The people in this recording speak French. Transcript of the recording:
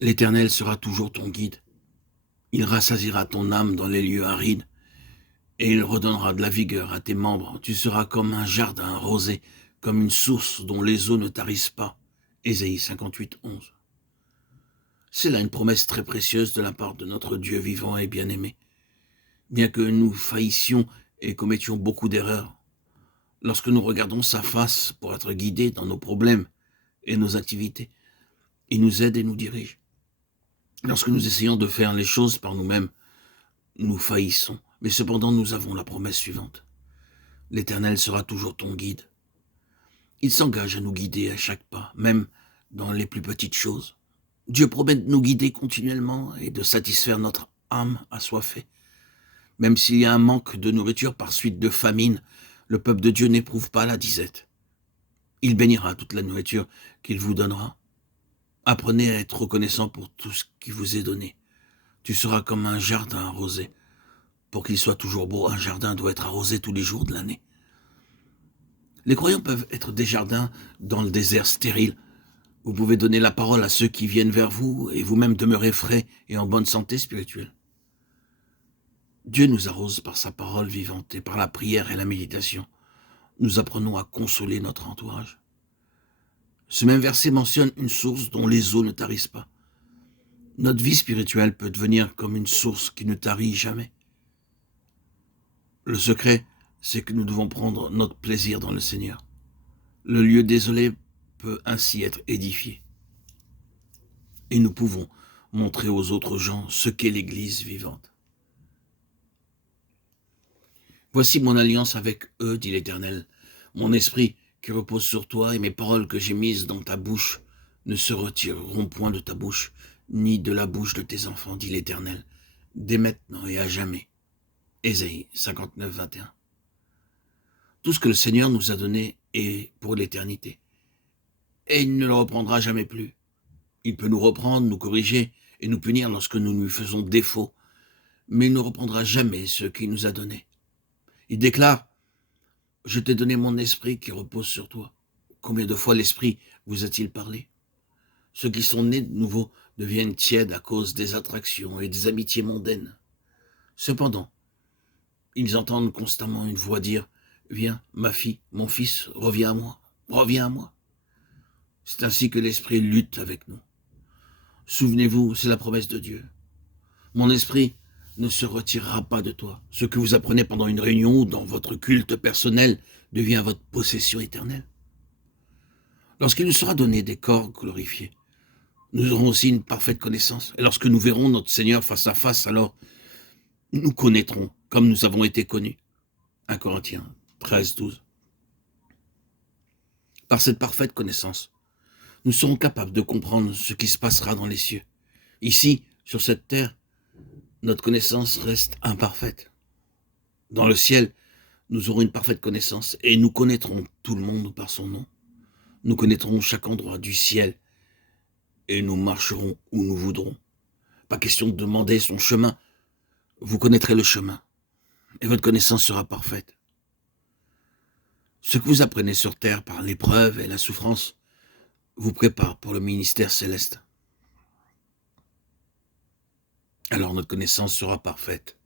L'Éternel sera toujours ton guide. Il rassasiera ton âme dans les lieux arides, et il redonnera de la vigueur à tes membres. Tu seras comme un jardin arrosé, comme une source dont les eaux ne tarissent pas. Ésaïe 58, 11. C'est là une promesse très précieuse de la part de notre Dieu vivant et bien-aimé. Bien que nous faillissions et commettions beaucoup d'erreurs, lorsque nous regardons sa face pour être guidés dans nos problèmes et nos activités, il nous aide et nous dirige. Lorsque nous essayons de faire les choses par nous-mêmes, nous faillissons. Mais cependant, nous avons la promesse suivante. L'Éternel sera toujours ton guide. Il s'engage à nous guider à chaque pas, même dans les plus petites choses. Dieu promet de nous guider continuellement et de satisfaire notre âme assoiffée. Même s'il y a un manque de nourriture par suite de famine, le peuple de Dieu n'éprouve pas la disette. Il bénira toute la nourriture qu'il vous donnera. Apprenez à être reconnaissant pour tout ce qui vous est donné. Tu seras comme un jardin arrosé. Pour qu'il soit toujours beau, un jardin doit être arrosé tous les jours de l'année. Les croyants peuvent être des jardins dans le désert stérile. Vous pouvez donner la parole à ceux qui viennent vers vous et vous-même demeurer frais et en bonne santé spirituelle. Dieu nous arrose par sa parole vivante et par la prière et la méditation. Nous apprenons à consoler notre entourage. Ce même verset mentionne une source dont les eaux ne tarissent pas. Notre vie spirituelle peut devenir comme une source qui ne tarit jamais. Le secret, c'est que nous devons prendre notre plaisir dans le Seigneur. Le lieu désolé peut ainsi être édifié. Et nous pouvons montrer aux autres gens ce qu'est l'Église vivante. Voici mon alliance avec eux, dit l'Éternel. Mon esprit qui repose sur toi et mes paroles que j'ai mises dans ta bouche ne se retireront point de ta bouche, ni de la bouche de tes enfants, dit l'Éternel, dès maintenant et à jamais. Ésaïe 59, 21. Tout ce que le Seigneur nous a donné est pour l'éternité. Et il ne le reprendra jamais plus. Il peut nous reprendre, nous corriger et nous punir lorsque nous lui faisons défaut, mais il ne reprendra jamais ce qu'il nous a donné. Il déclare, « Je t'ai donné mon esprit qui repose sur toi. » Combien de fois l'esprit vous a-t-il parlé? Ceux qui sont nés de nouveau deviennent tièdes à cause des attractions et des amitiés mondaines. Cependant, ils entendent constamment une voix dire, « Viens, ma fille, mon fils, reviens à moi, reviens à moi. » C'est ainsi que l'esprit lutte avec nous. Souvenez-vous, c'est la promesse de Dieu. Mon esprit ne se retirera pas de toi. Ce que vous apprenez pendant une réunion ou dans votre culte personnel devient votre possession éternelle. Lorsqu'il nous sera donné des corps glorifiés, nous aurons aussi une parfaite connaissance. Et lorsque nous verrons notre Seigneur face à face, alors nous connaîtrons comme nous avons été connus. 1 Corinthiens 13, 12. Par cette parfaite connaissance, nous serons capables de comprendre ce qui se passera dans les cieux. Ici, sur cette terre, notre connaissance reste imparfaite. Dans le ciel, nous aurons une parfaite connaissance et nous connaîtrons tout le monde par son nom. Nous connaîtrons chaque endroit du ciel et nous marcherons où nous voudrons. Pas question de demander son chemin. Vous connaîtrez le chemin et votre connaissance sera parfaite. Ce que vous apprenez sur terre par l'épreuve et la souffrance vous prépare pour le ministère céleste. Alors notre connaissance sera parfaite.